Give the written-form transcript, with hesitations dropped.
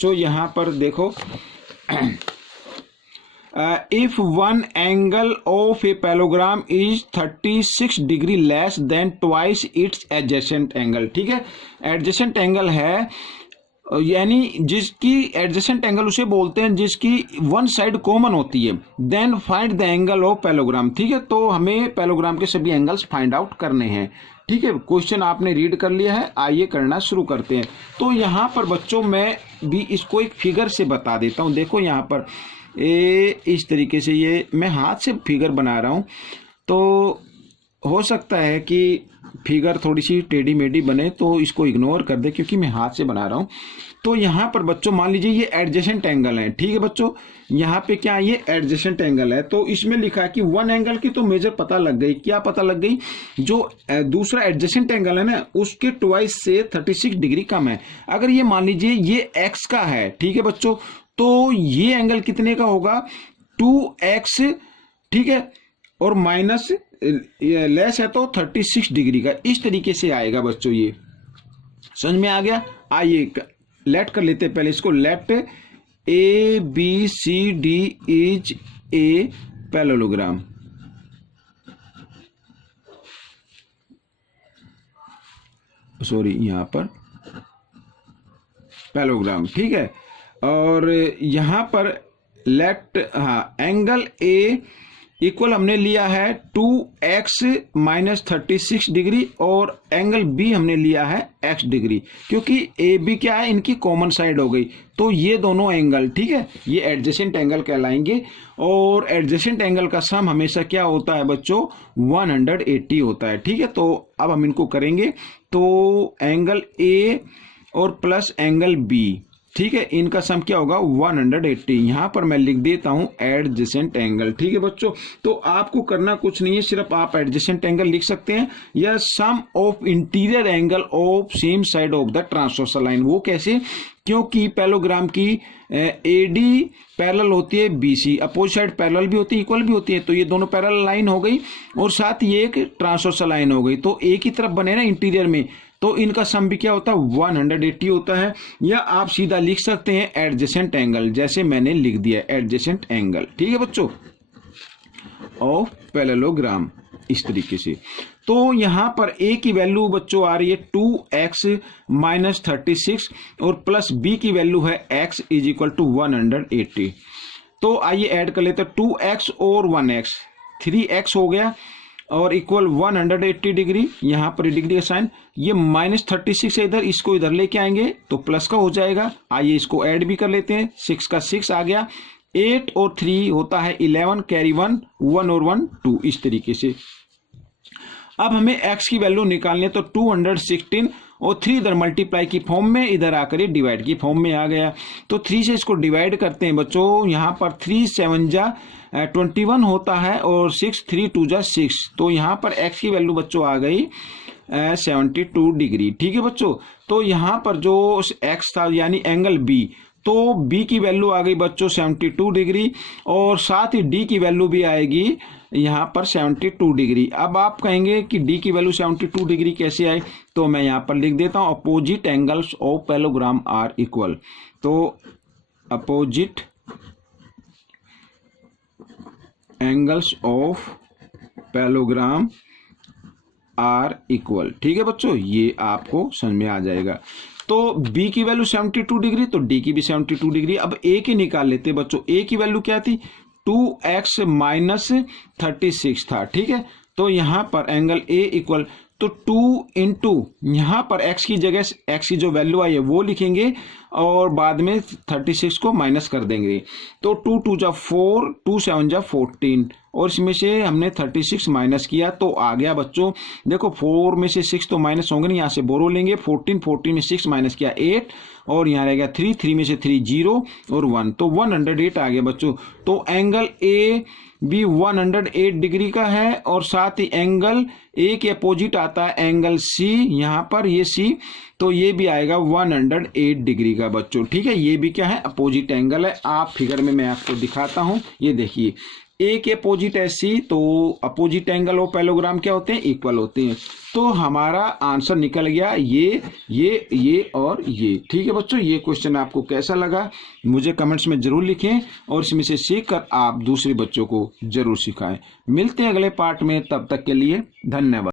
तो यहाँ पर देखो, if one angle of a parallelogram is 36 degree less than twice its adjacent angle. ठीक है, एडजेसेंट एंगल है यानी जिसकी एडजेसेंट एंगल उसे बोलते हैं जिसकी वन साइड कॉमन होती है। Then find the angle of parallelogram. ठीक है, तो हमें पैरेललोग्राम के सभी एंगल्स फाइंड आउट करने हैं। ठीक है, क्वेश्चन आपने रीड कर लिया है, आइए करना शुरू करते हैं। तो यहाँ पर बच्चों मैं भी इसको एक फिगर से बता देता हूँ। देखो यहाँ पर इस तरीके से, ये मैं हाथ से फिगर बना रहा हूँ, तो हो सकता है कि फिगर थोड़ी सी टेढ़ी मेढ़ी बने, तो इसको इग्नोर कर दे क्योंकि मैं हाथ से बना रहा हूँ। तो यहाँ पर बच्चों मान लीजिए ये एडजेसेंट एंगल है। ठीक है बच्चों, यहाँ पे क्या ये एडजेसेंट एंगल है, तो इसमें लिखा है कि वन एंगल की तो मेजर पता लग गई। क्या पता लग गई? जो दूसरा एडजेसेंट एंगल है ना, उसके ट्वाइस से 36 डिग्री कम है। अगर ये मान लीजिए ये एक्स का है, ठीक है बच्चों, तो ये एंगल कितने का होगा? 2x। ठीक है, और माइनस लेस है तो 36 डिग्री का। इस तरीके से आएगा बच्चों, ये समझ में आ गया? आइए लेट कर लेते हैं पहले इसको। Let ABCD is a parallelogram. Sorry, यहां पर पैरेललोग्राम। ठीक है, और यहां पर लेट एंगल ए इक्वल हमने लिया है 2x माइनस 36 डिग्री और एंगल बी हमने लिया है x डिग्री, क्योंकि ए बी क्या है, इनकी कॉमन साइड हो गई। तो ये दोनों एंगल, ठीक है, ये एडजेसेंट एंगल कहलाएंगे। और एडजेसेंट एंगल का सम हमेशा क्या होता है बच्चों? 180 होता है। ठीक है, तो अब हम इनको करेंगे। तो एंगल ए और प्लस एंगल बी, ठीक है, इनका सम क्या होगा? 180। यहां पर मैं लिख देता हूं एडजेसेंट एंगल। ठीक है बच्चों, तो आपको करना कुछ नहीं है, सिर्फ आप एडजेसेंट एंगल लिख सकते हैं या sum of interior angle of same side of the transversal line. वो कैसे? क्योंकि पैरेललोग्राम की एडी पैरेलल होती है बीसी, अपोजिट साइड पैरेलल भी होती है, इक्वल भी होती है। तो ये दोनों पैरेलल लाइन हो गई और साथ ही एक ट्रांसवर्सल लाइन हो गई, तो एक ही तरफ बने ना इंटीरियर में, तो इनका सम भी क्या होता है? 180 होता है। या आप सीधा लिख सकते हैं एडजेसेंट एंगल, जैसे मैंने लिख दिया एडजेसेंट एंगल। ठीक है बच्चों, ऑफ पैरेललोग्राम, इस तरीके से। तो यहां पर ए की वैल्यू बच्चों आ रही है 2x माइनस 36 और प्लस बी की वैल्यू है x इज इक्वल टू 180। तो आइए ऐड कर लेते हैं 2x और 1x, 3x हो गया और इक्वल 180 डिग्री। यहां पर डिग्री का साइन, ये माइनस 36 है इधर, इसको इधर लेके आएंगे तो प्लस का हो जाएगा। आइए इसको ऐड भी कर लेते हैं, 6 का 6 आ गया, 8 और 3 होता है 11, कैरी 1, 1 और 1 2, इस तरीके से। अब हमें x की वैल्यू निकालनी है, तो 216 और 3 इधर मल्टीप्लाई की फॉर्म में, इधर आकर ये डिवाइड की फॉर्म में आ गया। तो 3 से इसको डिवाइड करते हैं बच्चों। यहाँ पर 3 7 जा 21 होता है और 6 3 2 जा 6। तो यहाँ पर x की वैल्यू बच्चों आ गई 72 डिग्री। ठीक है बच्चों, तो यहाँ पर जो x था यानी एंगल b, तो b की वैल्यू आ गई बच्चों 72 डिग्री और साथ ही d की वैल्यू भी आएगी यहाँ पर 72 डिग्री। अब आप कहेंगे कि d की वैल्यू 72 डिग्री कैसे आई, तो मैं यहाँ पर लिख देता हूँ opposite angles of parallelogram are equal. तो opposite angles of parallelogram are equal. ठीक है बच्चों, ये आपको समझ में आ जाएगा। तो b की वैल्यू 72 डिग्री, तो d की भी 72 डिग्री। अब a की निकाल लेते बच्चों। a की वैल्यू क्या थी? 2x माइनस 36 था। ठीक है, तो यहां पर एंगल a इक्वल, तो 2 इंटू यहां पर x की जगह x की जो वैल्यू आई है वो लिखेंगे और बाद में 36 को माइनस कर देंगे। तो 2 2 जा 4, 2 7 जा 14 और इसमें से हमने 36 माइनस किया तो आ गया बच्चों, देखो 4 में से 6 तो माइनस होंगे नहीं, यहाँ से बोरो लेंगे। 14 में 6 माइनस किया 8 और यहाँ रह गया 3 में से 3 0 और 1, तो 108 आ गया बच्चों। तो एंगल ए भी 108 डिग्री का है और साथ ही एंगल ए के अपोजिट आता है एंगल सी, यहाँ पर ये सी, तो ये भी आएगा 108 डिग्री का बच्चों। ठीक है, ये भी क्या है? अपोजिट एंगल है। आप फिगर में मैं आपको दिखाता हूं, ये देखिए ए के अपोजिट है सी, तो अपोजिट एंगल ऑफ पैरेललोग्राम क्या होते हैं, इक्वल होते हैं। तो हमारा आंसर निकल गया ये और ये। ठीक है बच्चों, ये क्वेश्चन आपको कैसा लगा मुझे कमेंट्स में जरूर लिखें और इसमें से सीख कर आप दूसरे बच्चों को जरूर सिखाएं। मिलते हैं अगले पार्ट में, तब तक के लिए धन्यवाद।